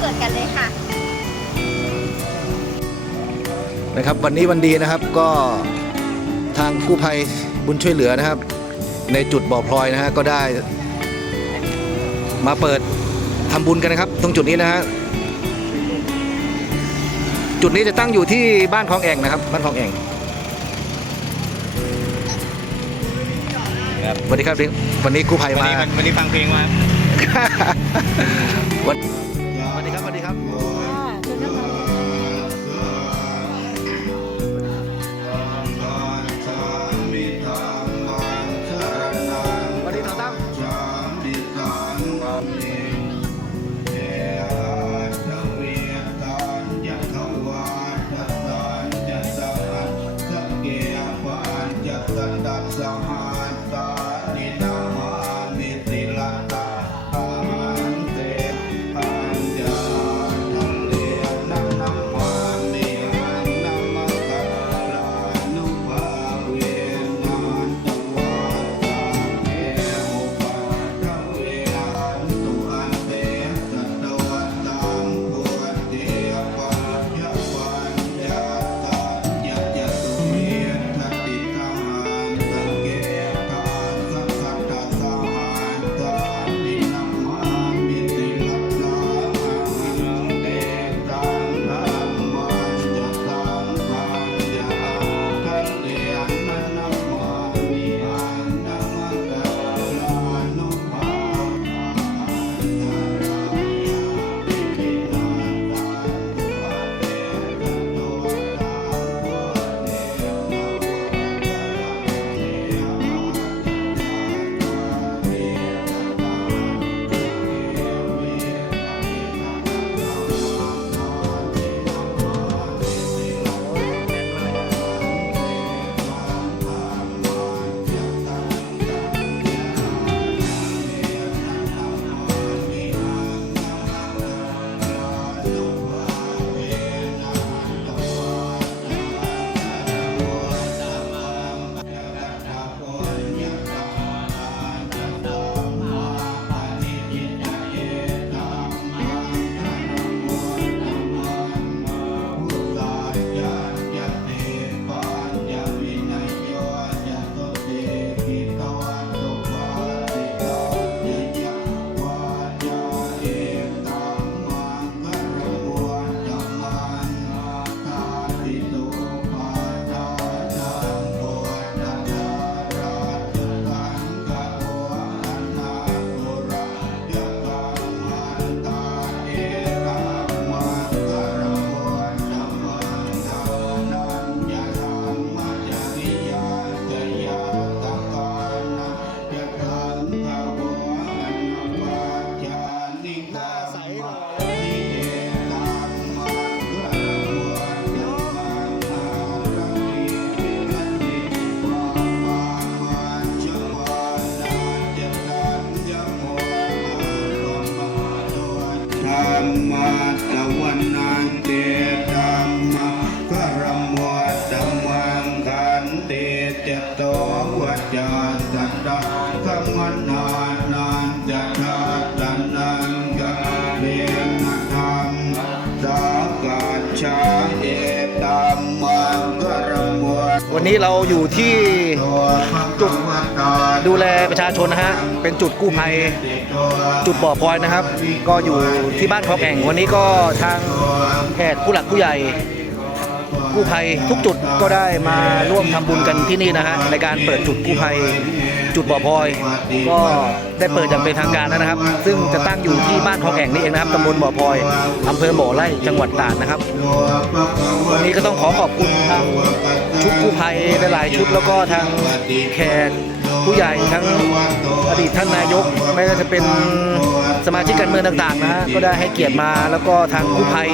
เกิดกันเลยค่ะ นะครับวันนี้วันดีนะครับก็ทางกู้ภัยบุญช่วยเหลือนะครับ ในจุดบ่อพลอยนะฮะก็ได้ มาเปิดทำบุญกันนะครับ ตรงจุดนี้นะฮะจุดนี้จะตั้งอยู่ที่บ้านคลองแอ่งนะครับบ้านคลองแอ่งครับ สวัสดีครับวันนี้กู้ภัยวันมา นี้วันนี้ฟังเพลงมา วัน วันนี้เราอยู่ที่จุดดูแลประชาชนนะฮะ เป็นจุดกู้ภัย จุดบ่อพลอยนะครับ ก็อยู่ที่บ้านคลองแอ่ง วันนี้ก็ทางแพทย์ผู้หลักผู้ใหญ่กู้ภัยทุกจุดก็ได้มาร่วมทำบุญกันที่นี่นะฮะในการเปิดจุดกู้ภัย จุดบ่อพลอย ก็ได้เปิดอย่างเป็นทางการแล้วนะครับ ซึ่งจะตั้งอยู่ที่บ้านคลองแห่งนี้เองนะครับตำบลบ่อพลอยอำเภอบ่อไร่จังหวัดตราดนะครับวันนี้ก็ต้องขอขอบคุณทางชุดกู้ภัยหลายๆชุดแล้วก็ทางแขก ผู้ใหญ่ทั้งอดีตท่านนายกไม่ว่าจะเป็นสมาชิกการเมืองต่างๆนะฮะก็ได้ให้เกียรติมาแล้วก็ทางกู้ภัย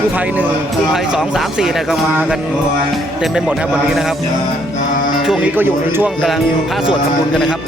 กู้ภัยหนึ่งกู้ภัยสองสามสี่เนี่ยก็มากันเต็มไปหมดครับวันนี้นะครับ ช่วงนี้ก็อยู่ในช่วงกำลังพระสวดทำบุญกันนะครับ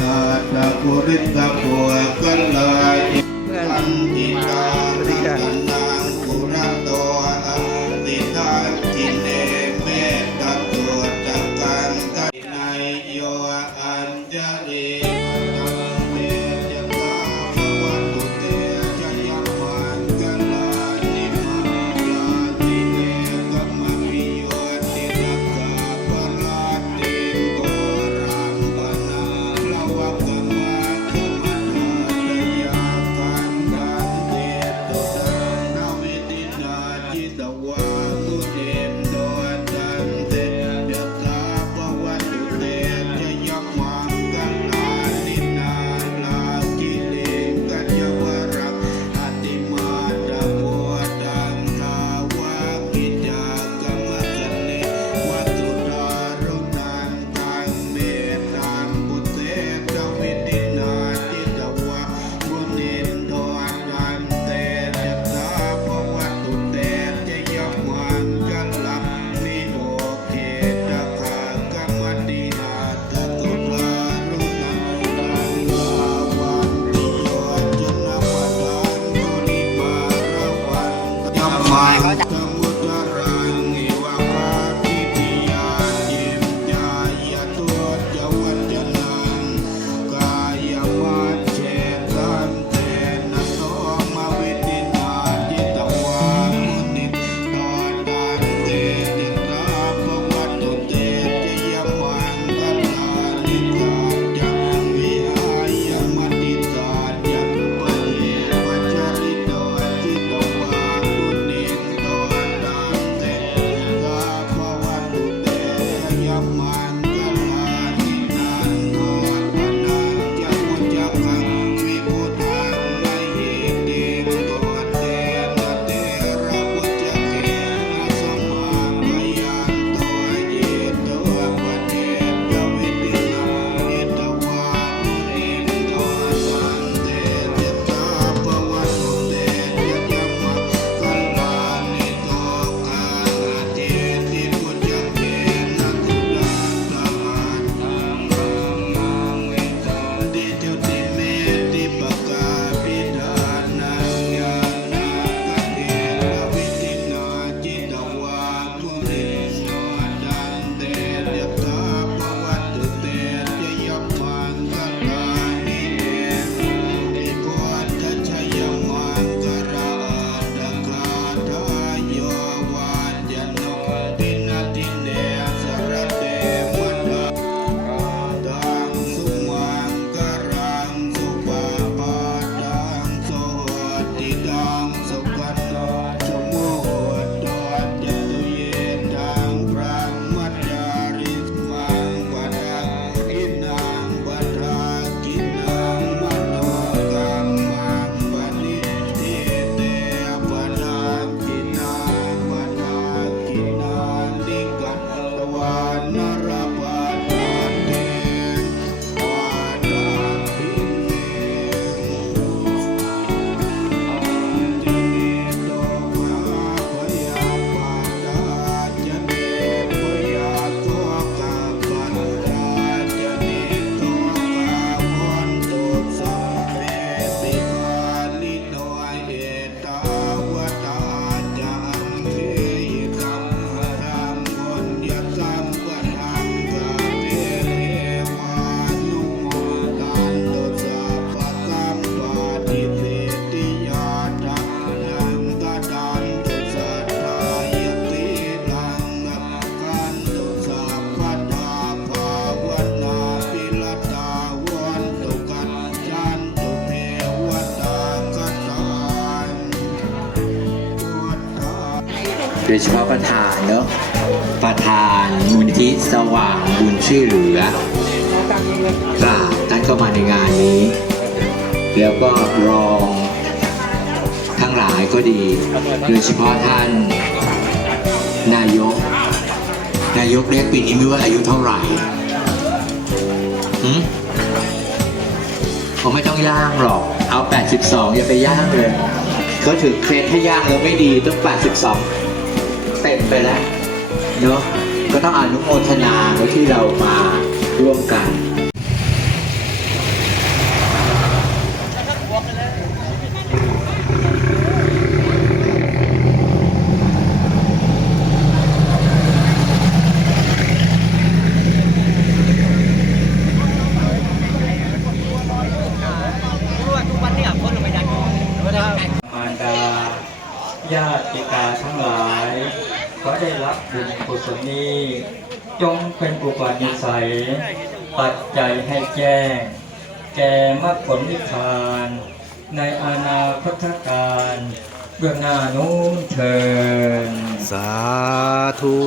ประธานมูลนิธิสว่างบุญช่วยเหลือก็ท่านเข้ามาในงานนี้ แล้วก็รองทั้งหลายก็ดี โดยเฉพาะท่านนายก นายกเรียกปีนี้ไม่ว่าอายุเท่าไหร่หืมผมไม่ต้องย่างหรอก เอา 82 อย่าไปย่างเลย เขาถือเครสให้ย่างแล้วไม่ดีต้อง 82 เต็มไปแล้ว เนาะก็ต้องอนุโมทนาที่เรามาร่วมกัน มารดา ญาติกาทั้งหลาย ขอได้รับ บุญกุศลนี้ จงเป็นอุปนิสัย ปัจจัยให้แจ้ง แก่มรรคผลนิพพาน ในอนาคตการเบื้องหน้านู้นเทินสาธุ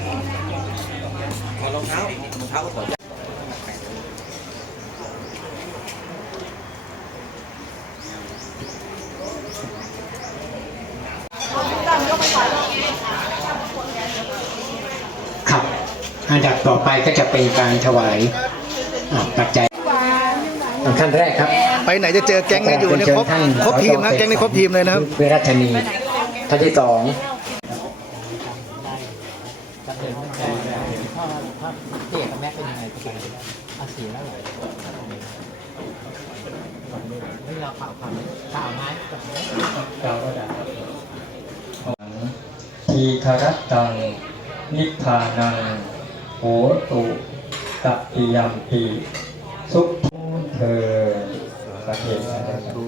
ค รับอันดับต่อไปก็จะเป็นการถวายอ่าปัจจัยขั้นแรกครับไปไหนจะเจอแก๊งนี้อยู่เนี่ยครบครบทีมนะแก๊งนี้ครบทีมเลยนะครับเวรัชนีท่านที่สอง กล่าวว่าทีคารตัง นิพพานังโหตุตัิยมปีสุขทูเธอประเทศนะครับ ดู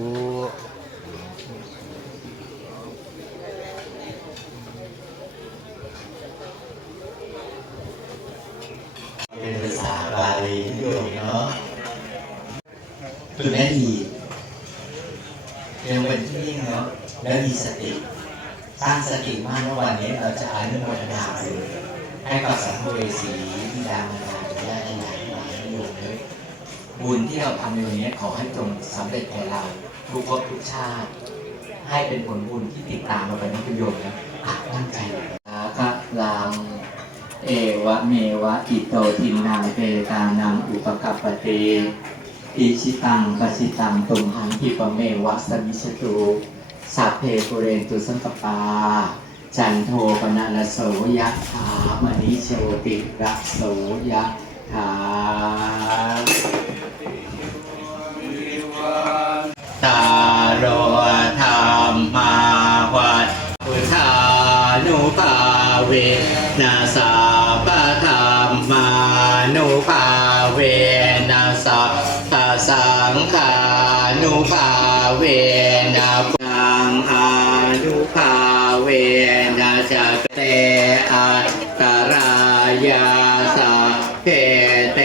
เป็นภาษาบาลีด้วยเนาะคือแม่ดียังเป็นที่นิ่งเนาะแล้วมีสติ สร้างสติมากว่าวันนี้เราจะอนุโมทนาบุญให้กับสัมภเวสีที่ดามนาญาติหลายหลายโยมเลยบุญที่เราทำในวันนี้ขอให้จงสำเร็จแก่เรา ทุกภพทุกชาติ ให้เป็นผลบุญที่ติดตามเราไปนักโยมนะอะตั้งใจสาคะลังเอวะเมวะอิโตทินังเปตานังอุปกัปปเตอิชิตังปสิตังตุมหังคิปเมวะสมิชตุ สัพเพปุเรนตุสังกปา จันโทปนาลโสยะถามณิโชติระโสยะถาตาโรธรรมาวัดพุทธานุภาเวนัสปะธรรมานุภาเวนัสสะปะสังฆานุภาเวนะสัง อานุภาเวนะจะเตอัตตรายาสะเพเต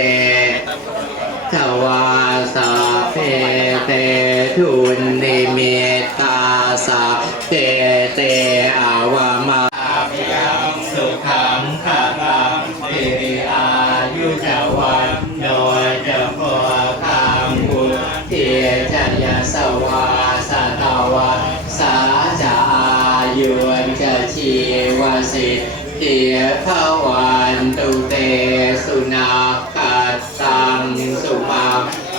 ทวาสาเพเตทุนนิมิตตาสาเตเตอาวา ธิภวันตุเตสุนาคัสสังสุมา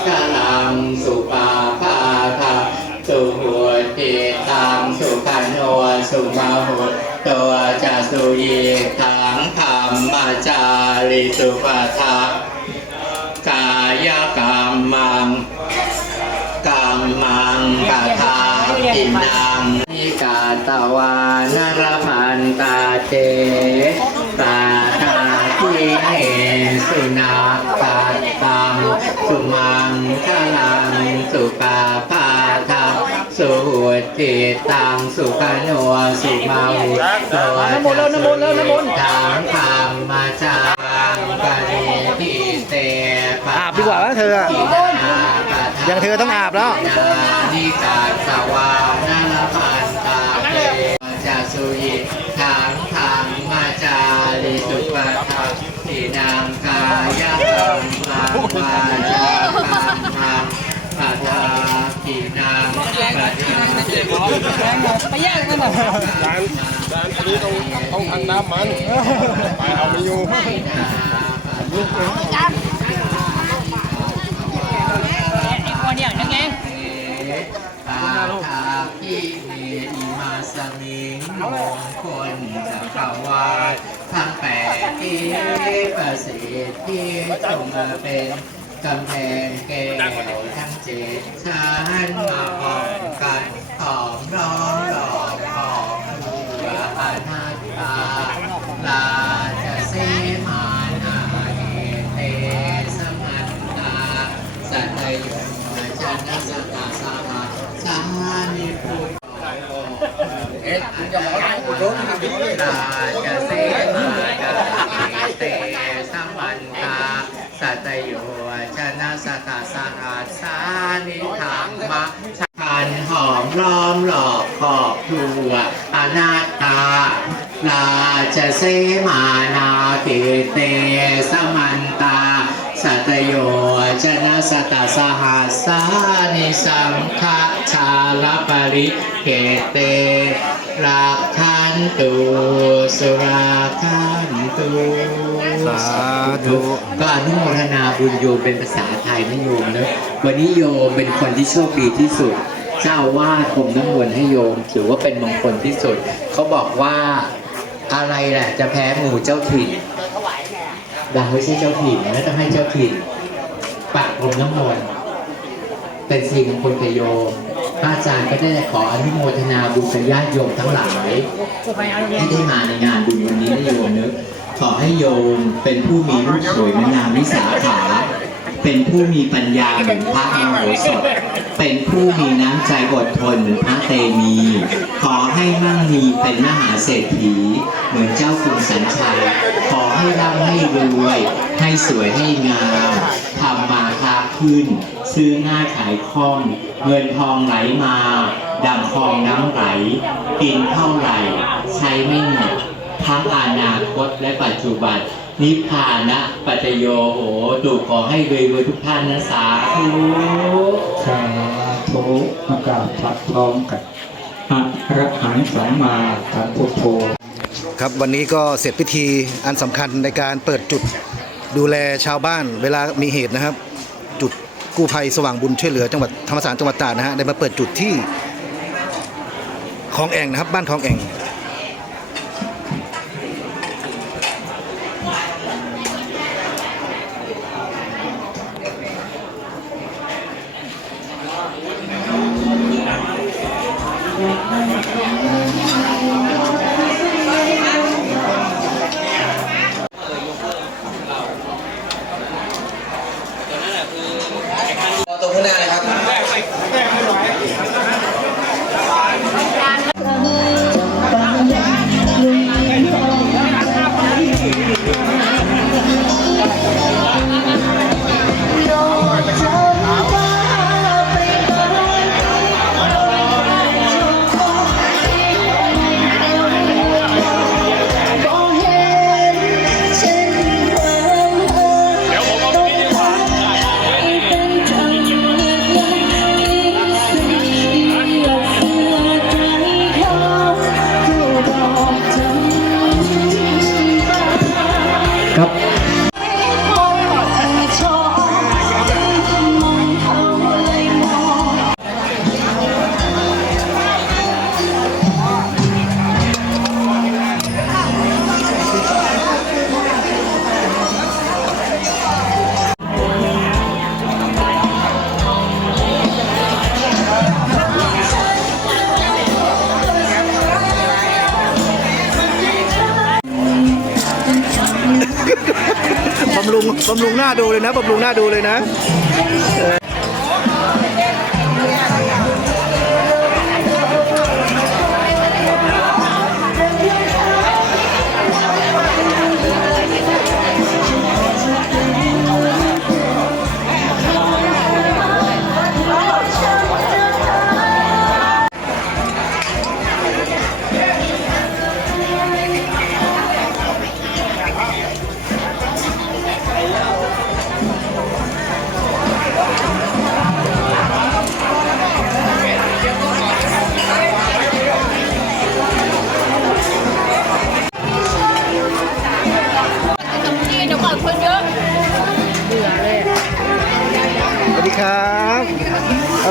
คลังสุปาภาคาสุหัวติตังสุขันโนสุมาหุตัวจะสุยีทังธรรมจาริสุปะทากายกรรมังกรรมังกะทาอินังนิกาตวานรพันตาเต สุมังคลังสุปาปาทาสุหุติตังสุขโนสุมาหุตัวจะสุยิทังธรรมจางกะเรทิเตปะอาบดีกว่าไหมเธออะทินาปะทาอย่างเธอต้องอาบแล้ว นานิกาสวานาลพันตาเตจาสุยิทังทังมาจาริสุปะท งทินางกายกัมมังวาจากัมมังปะทาทินางปะทาไปแย่งกันหน่อยร้านร้านอันนี้ต้องต้องทางน้ำมัน ไปเอาไม่อยู่ไอ้คนเนี่ยยังไงปาทาพิเนอิมาสมิงมงคลจักรวาลทั้งแปดที่ประสิ ทธิ์ที่งมาเป็นกำแพงแก้วทั้งเจ็ดชั้นมาป้องกันของร้องหลอกของหัวอนาตาลาจะเสมานาเอเตสมันตาสัตยโยจันทสตาสาหาสานิพุทเอ๊ะคุณจะบอกว่าอุดมราชเสมาจา ตยโยชนะสตาสหาสานิธรรมะชันหอมล้อมหลอกขอบทัวอนาตตาราชเสมานาเกเตสมันตา สัตโยชนะสตาสหัสสานิสังฆชาลปริเกเต รักขันตุสุราคันตุสาธุ ก็อนุโมทนาบุญโยมเป็นภาษาไทยนะโยมนะวันนี้โยมเป็นคนที่โชคดีที่สุด เจ้าอาวาดผมน้ำมนต์ให้โยม ถือว่าเป็นมงคลที่สุด เขาบอกว่าอะไรแหละจะแพ้หมู่เจ้าถิ่นดังไม่ใช่เจ้าถิ่นนะต้องให้เจ้าถิ่นปักพรมน้ำมนต์เป็นสิ่งมงคลแก่โยม พระอาจารย์ก็ได้ขออนุโมทนาบุญกับญาติโยมทั้งหลายที่ได้มาในงานบุญวันนี้นะโยมนอะขอให้โยมเป็นผู้มีรูปสวยงามวิสาขาเป็นผู้มีปัญญาเหมือนพระมโหสถ เป็นผู้มีน้ำใจอดทนเหมือนพระเตมี ขอให้มั่งมีเป็นมหาเศรษฐี เหมือนเจ้ากรุงสันชัย ขอให้ร่ำให้รวย ให้สวยให้งามทำมาค้าขึ้น ซื้อง่ายขายคล่อง เงินทองไหลมาดังคลองน้ำไหล กินเท่าไหร่ ใช้ไม่หมดทั้งอนาคตและปัจจุบัน นิพพานะปัจจโยโหตุขอให้รวยๆทุกท่านนะสาธุสาธุอากาศทัดพร้อมกับอะระหังสัมมาสัมพุทโธครับวันนี้ก็เสร็จพิธีอันสำคัญในการเปิดจุดดูแลชาวบ้านเวลามีเหตุนะครับ จุด กู้ภัยสว่างบุญช่วยเหลือจังหวัดธรรมศาสตร์จังหวัดตราดนะฮะได้มาเปิดจุดที่คลองแองนะครับบ้านคลองแอง บำรุงหน้าดูเลยนะ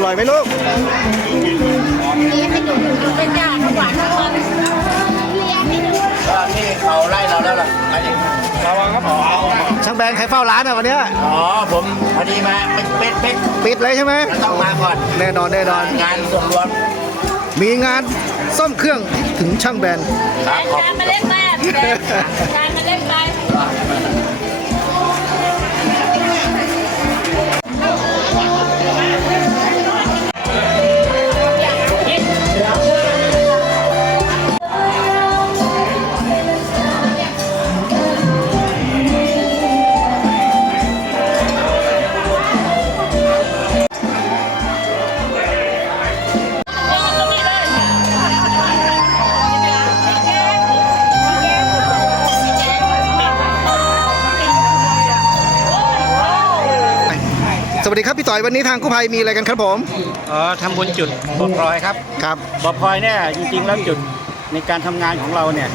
ร่อยไหมลูกเป็นยาหวานทุกวันนี่เขาไล่เราแล้วล่ะไปดิระวังครับอ๋อช่างแบนใครเฝ้าร้านอะวันเนี้ยอ๋อผมพอดีมาเป็ดเป็ดเป็ดปิดเลยใช่ไหมต้องมาก่อนแน่นอนแน่นอนงานส่งรวมมีงานซ่อมเครื่องถึงช่างแบนครับขอบการมาเล่นแม่การมาเล่นไปส วัสดีครับพี่ต่อยวันนี้ทางกู้ภัยมีอะไรกันครับผมอ๋อทำบุญจุดบ่อพลอยครับครับบ่อพลอยเนี่ยจริงๆแล้วจุดในการทำงานของเราเนี่ย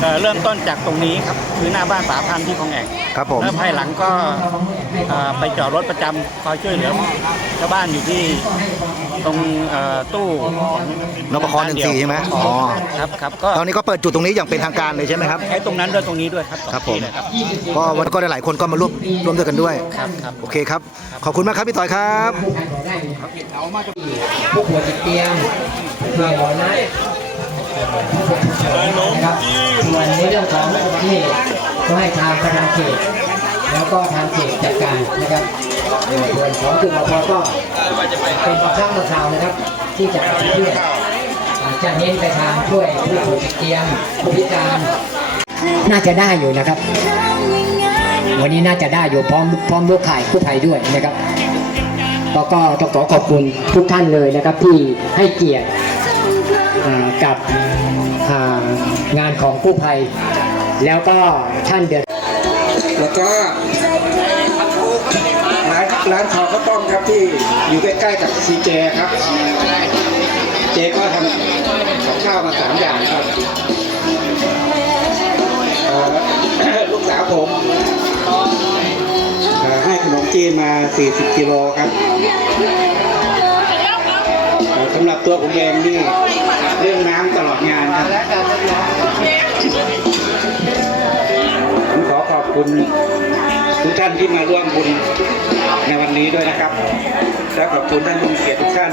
เอ่อเริ่มต้นจากตรงนี้ครับคือหน้าบ้านป๋าพันธุ์ที่คลองแอกครับผมแล้วภายหลังก็เอ่อไปจอดรถประจำคอยช่วยเหลือชาวบ้านอยู่ที่ ตรงเอ่อตู้ของนปคหนึ่งสี่ใช่ไหมอ๋อ ครับครับก็ตอนนี้ก็เปิดจุดตรงนี้อย่างเป็นทางการเลยใช่ไหมครับ ใช้ตรงนั้นด้วยตรงนี้ด้วยครับสองครับผม ที่เลยครับ ก็วันก็ได้หลายคนก็มาร่วมร่วมด้วยกันด้วย ครับครับ โอเคครับ ขอบคุณมากครับพี่ต่อยครับ ผู้ป่วยติดเตียงเพื่อหมอนัดนะครับส่วนในเรื่องของที่ก็ให้ทางประธานเขต แล้วก็ทางเขตจัดการนะครับส่วนของจุดอพก็เป็นบางครั้งบางคราวนะครับ ที่จะช่วยจะเน้นไปทางช่วยผู้ป่วยเตียงผู้พิการน่าจะได้อยู่นะครับ วันนี้น่าจะได้อยู่พร้อมพร้อมลูกข่ายผู้ภัยด้วยนะครับแล้วก็ต้องขอขอบคุณทุกท่านเลยนะครับที่ให้เกียรติกับงานของกู้ภัย แล้วก็ท่านเดือด แล้วก็ร้านร้านทอข้าวต้มครับที่อยู่ใกล้ๆกับซีเจครับ เจก็ทำกับข้าวมาสามอย่างครับลูกสาวผมให้ขนมจีนมา 40 กิโลครับสำหรับตัวผมเองนี่เรื่องน้ำตลอดงานครับ คุณทุกท่านที่มาร่วมบุญในวันนี้ด้วยนะครับ และขอบคุณท่านผู้มีเกียรติทุกท่าน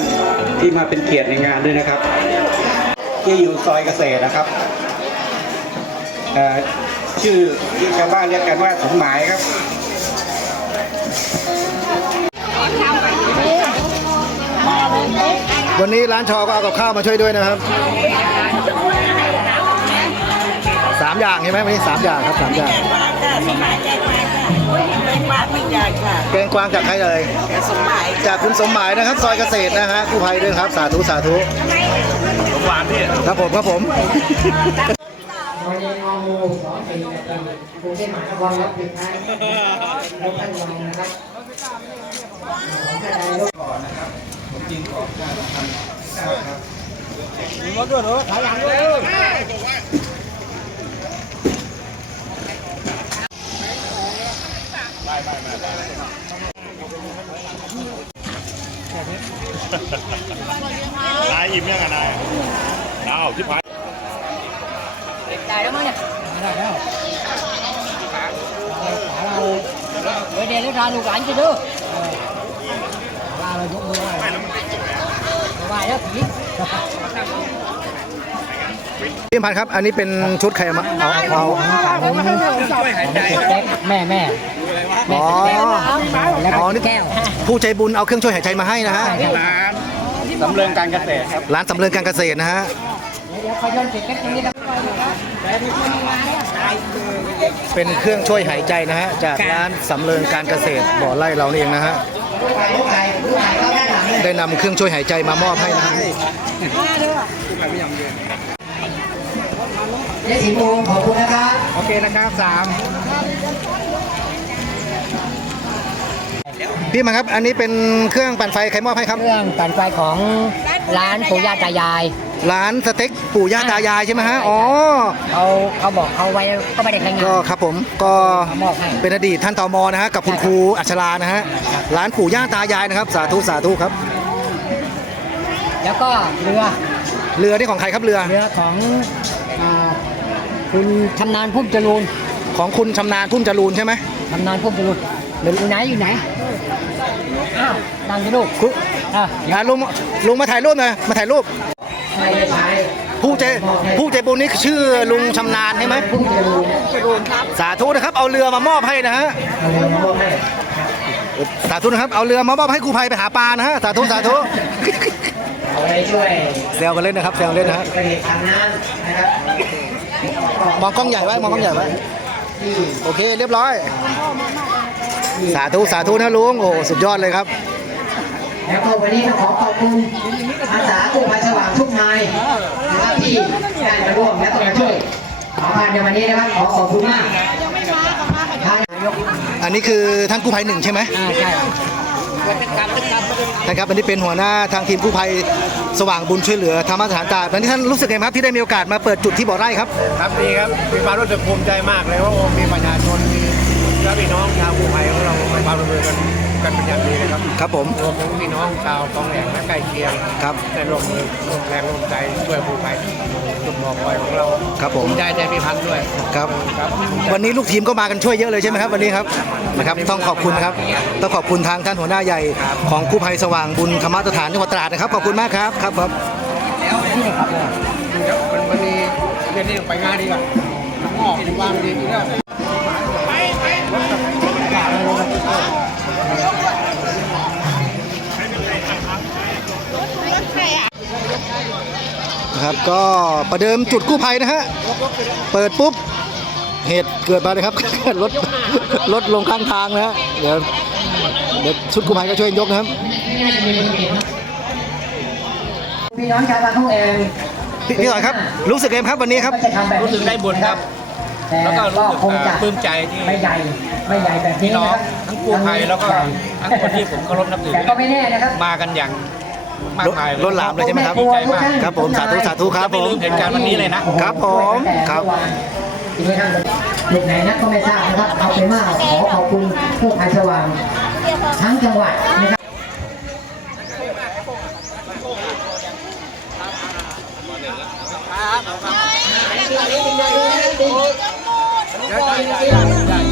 ที่มาเป็นเกียรติในงานด้วยนะครับ ที่อยู่ซอยเกษตรนะครับชื่อที่ชาวบ้านเรียกกันว่าสมหมายครับวันนี้ร้านชอก็เอากับข้าวมาช่วยด้วยนะครับสามอย่างใช่ไหมวันนี้สามอย่างครับสามอย่าง แกงกวางจากใครเลยจากคุณสมหมายนะครับ ซอยเกษตรนะฮะกู้ภัยด้วยครับ สาธุสาธุสมหวานพี่ ครับผมครับผมวันนี้งองูสองสี่นาทีกรุงเทพมหานครรับปิดท้ายรถท่านรองนะครับของท่านนายก นายอิ่มยังอะนายอ้าวชิบหายได้แล้วมั้งเนี่ยได้แล้วเดี๋ยวเดี๋ยวทานลูกหลานจะดูลาเรายกมือไหว้ไหว้แล้วผีพี่พันธ์ครับ อันนี้เป็นชุดใครมาเอาเอาแม่แม่อ๋อแล้วอ๋ก็อนี่แก้ว ผู้ใจบุญเอาเครื่องช่วยหายใจมาให้นะฮะ สำเริงการเกษตรครับร้านสำเริงการเกษตรนะฮะเดี๋ยวเขาย้อนเสร็จแป๊บนึงนี่นะเป็นเครื่องช่วยหายใจนะฮะจากร้านสำเริงการเกษตรบ่อไร่เรานี่เองนะฮะได้นำเครื่องช่วยหายใจมามอบให้นะฮะยายสีมูขอบคุณนะครับโอเคนะครับสาม พี่มาครับอันนี้เป็นเครื่องปั่นไฟใครมอบให้ครับ เครื่องปั่นไฟของร้านปู่ย่าตายาย ร้านสเต็กปู่ย่าตายายใช่ไหมฮะ อ๋อ เขาเขาบอกเขาไว้ก็ไม่ได้ใช้งาก็นครับผม ก็มอบให้ เป็นอดีตท่านตมนะฮะกับคุณครูอัชรานะฮะ ร้านปู่ย่าตายายนะครับ สาธุสาธุครับ แล้วก็เรือ เรือนี่ของใครครับเรือ เรือของอ่าคุณชำนาญพุ่มจรูน ของคุณชำนาญพุ่มจรูนใช่ไหมชำนาญพุ่มจรูนอยู่ไหนอยู่ไหนอ้าวนั่งอยู่ลูกคุอะอะลุงลุงมาถ่ายรูปหน่อยมาถ่ายรูปไม่ได้ใช้ผู้ใจผู้ใจบุญนี่ชื่อลุงชำนาญใช่ไหมพุ่งจรูนสาธุนะครับ เอาเรือมามอบให้นะฮะเอาเรือมามอบให้สาธุนะครับ เอาเรือมามอบให้กู้ภัยไปหาปลานะฮะสาธุสาธุเอาไว้ช่วยแซวกันเล่นนะครับแซวกันเล่นนะฮะประเทศทางน้ำนะครับมองกล้องใหญ่ไว้มองกล้องใหญ่ไว้โอเค เรียบร้อย สาธุสาธุนะลุงโอ้สุดยอดเลยครับแล้วก็วันนี้ต้องขอขอบคุณอาสากู้ภัยสว่างทุกนายนะครับที่ได้มาร่วมและก็มาช่วยขอพานในวันนี้นะครับขอขอบคุณมากทางนายกอันนี้คือท่านกู้ภัยหนึ่งใช่ไหมอ่าใช่นะครับอันนี้เป็นหัวหน้าทางทีมกู้ภัยสว่างบุญช่วยเหลือธรรมสถานตราดวันนี้ท่านรู้สึกไงครับที่ได้มีโอกาสมาเปิดจุดที่บ่อไร่ครับ ครับดีครับมีความรู้สึกภูมิใจมากเลยว่าโอ้มีประชาชนมี และพี่น้องชาวกู้ภัยของเราให้ความร่วมมือกันกันเป็นอย่างดีเลยครับครับผม รวมถึงพี่น้องชาวกองแหลงและใกล้เคียงครับ ได้ร่วมมือร่วมแรงร่วมใจช่วยกู้ภัยจุดบ่อคอยของเราครับผมภูมิใจใจพี่พันธุ์ด้วยครับ ครับ วันนี้ลูกทีมก็มากันช่วยเยอะเลยใช่ไหมครับวันนี้ครับนะครับต้องขอบคุณนะครับต้องขอบคุณทางท่านหัวหน้าใหญ่ของกู้ภัยสว่างบุญธรรมสถานจังหวัดตราดนะครับขอบคุณมากครับครับครับ เดี๋ยววันนี้เรียนนี่ไปงานดีกว่าหม้อวางดีดีแล้ว นะครับก็ประเดิมจุดกู้ภัยนะฮะเปิดปุ๊บเหตุเกิดมาเลยครับรถรถลงข้างทางนะฮะเดี๋ยวเดี๋ยวชุดกู้ภัยก็ช่วยยกนะครับพี่น้องชาวบ้านทุ่งแองพี่พี่หน่อยครับรู้สึกไงครับวันนี้ครับก็จะทำแบบนี้รู้สึกได้บุญครับแต่แล้วก็รู้สึกคงจะปลื้มใจที่ไม่ใหญ่ไม่ใหญ่แบบนี้พี่น้องนะครับทั้งกู้ภัยแล้วก็ทั้งคนที่ผมเคารพนับถือแต่ก็ไม่แน่นะครับมากันอย่าง มากมายเลยล้นหลามเลยใช่ไหมครับดีใจมาก ครับผมสาธุสาธุครับจะไม่ผมลืมเหตุการณ์วันนี้เลยนะ ครับผมครับทีนี้ท่านเด็กไหนนะก็ไม่ทราบนะครับ เอาเป็นว่าขอขอบคุณผู้ภัยสว่างทั้งจังหวัดนะครับ